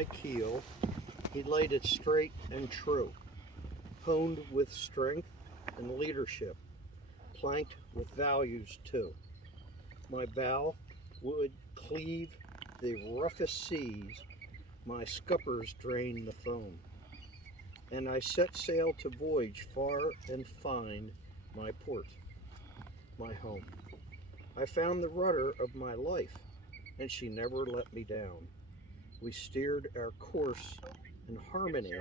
my keel, he laid it straight and true, honed with strength and leadership, planked with values too. My bow would cleave the roughest seas, my scuppers drain the foam, and I set sail to voyage far and find my port, my home. I found the rudder of my life, and she never let me down. We steered our course in harmony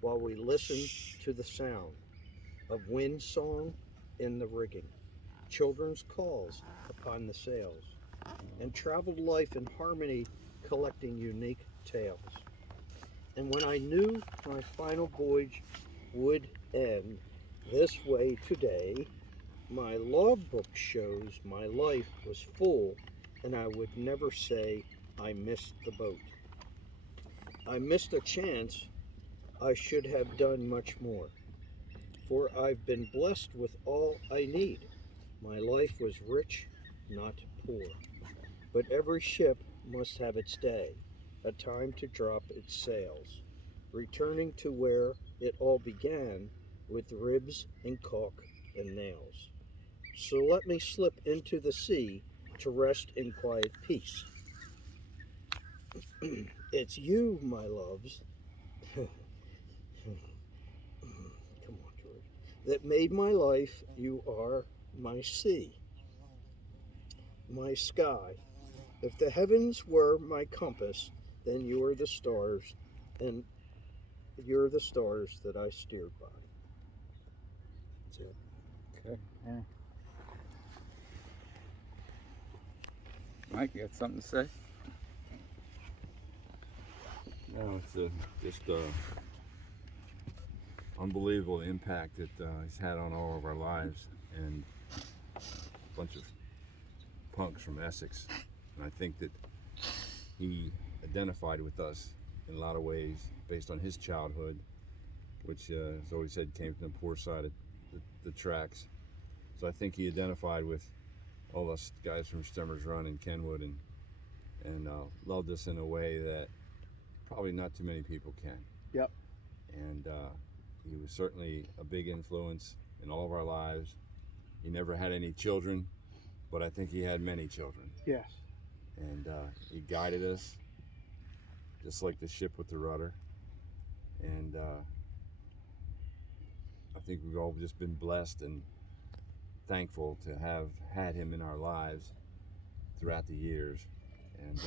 while we listened to the sound of wind song in the rigging, children's calls upon the sails, and traveled life in harmony, collecting unique tales. And when I knew my final voyage would end this way today, my logbook shows my life was full, and I would never say I missed the boat. I missed a chance I should have done much more, for I've been blessed with all I need. My life was rich, not poor. But every ship must have its day, a time to drop its sails, returning to where it all began with ribs and caulk and nails. So let me slip into the sea to rest in quiet peace. It's you, my loves, come on, George, that made my life. You are my sea, my sky. If the heavens were my compass, then you are the stars, and you're the stars that I steered by. That's it. Okay. Yeah. Mike, you got something to say? No, it's just unbelievable impact that he's had on all of our lives, and a bunch of punks from Essex. And I think that he identified with us in a lot of ways based on his childhood, which, as always said, came from the poor side of the tracks. So I think he identified with all us guys from Stemmers Run and Kenwood, and loved us in a way that probably not too many people can. Yep. And he was certainly a big influence in all of our lives. He never had any children, but I think he had many children. Yes. And he guided us just like the ship with the rudder. And I think we've all just been blessed and thankful to have had him in our lives throughout the years. And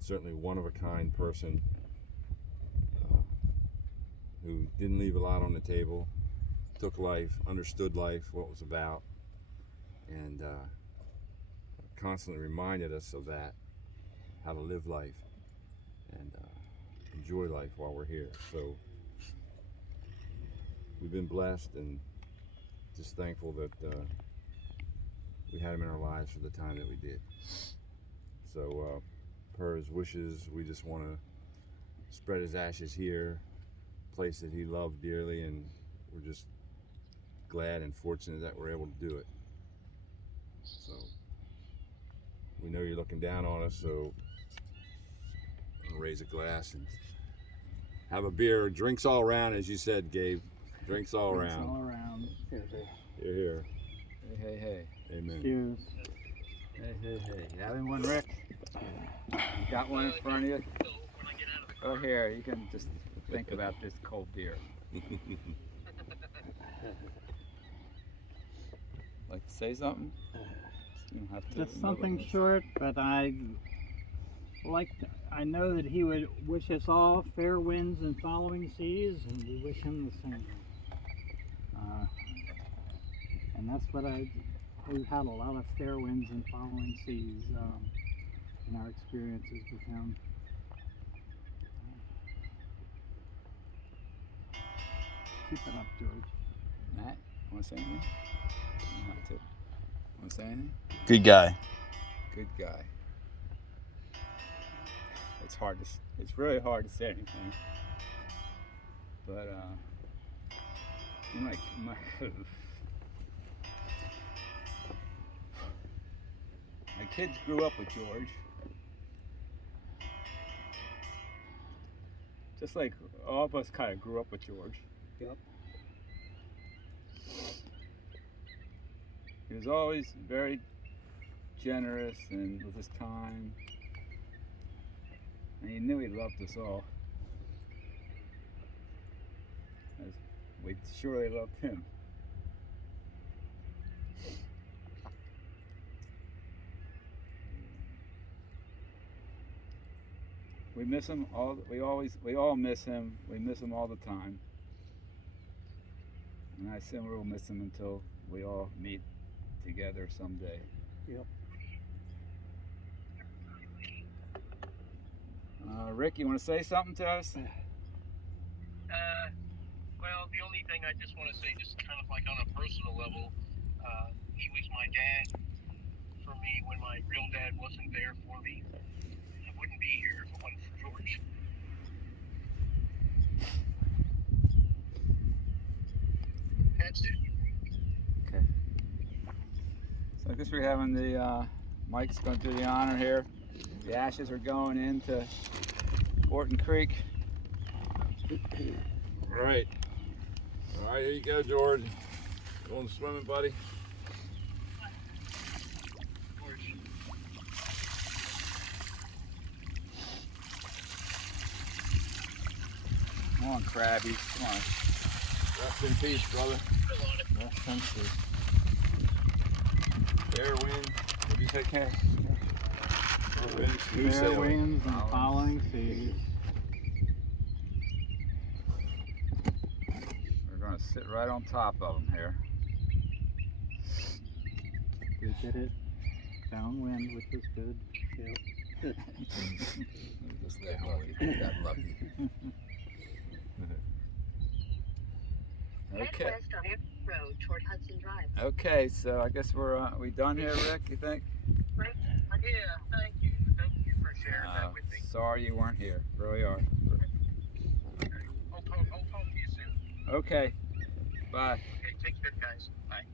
certainly one of a kind person who didn't leave a lot on the table, took life, understood life, what it was about, and constantly reminded us of that, how to live life and enjoy life while we're here. So we've been blessed and just thankful that we had him in our lives for the time that we did. So per his wishes, we just want to spread his ashes here, a place that he loved dearly, and we're just glad and fortunate that we're able to do it. So we know you're looking down on us, so I'll raise a glass and have a beer. Drinks all around, as you said, Gabe. Drinks all around. All around. Here, here. You're here. Hey, hey, hey. Amen. Cheers. Hey, hey, hey. You having one, Rick? You got one in front of you? Oh, here. You can just think about this cold beer. Like to say something? You don't have to. Just something short, but I know that he would wish us all fair winds and following seas, and we wish him the same. And that's what we've had a lot of fair winds and following seas in our experiences with him. Keep it up, George. Matt, want to say anything? You don't have to. Want to say anything? Good guy. Good guy. It's really hard to say anything. But you might my kids grew up with George. Just like all of us kind of grew up with George. Yep. He was always very generous and with his time. And he knew he loved us all. As we surely loved him. We miss him all. We all miss him. We miss him all the time. And I assume we'll miss him until we all meet together someday. Yep. Rick, you want to say something to us? Well, the only thing I just want to say, just kind of like on a personal level, he was my dad for me when my real dad wasn't there for me. I wouldn't be here if it wasn't for George. That's it. Okay. So I guess we're having the Mike's going to do the honor here. The ashes are going into Orton Creek. All right. All right, here you go, George. Going swimming, buddy? George. Come on, Krabby. Come on. Rest in peace, brother. Still on it. Rest in peace. Fair wind. What do you take care? Fair wind. Smooth Fair sailing. winds and falling seas. We're going to sit right on top of them here. We did it downwind, which was good. Just that lucky. That lucky. Okay. Head west on Air Road toward Hudson Drive. Okay, so I guess we done here, Rick, you think? Yeah, thank you. Thank you for sharing that with me. Sorry you weren't here. Really are. I'll talk to you soon. Okay. Bye. Okay, take care, guys. Bye.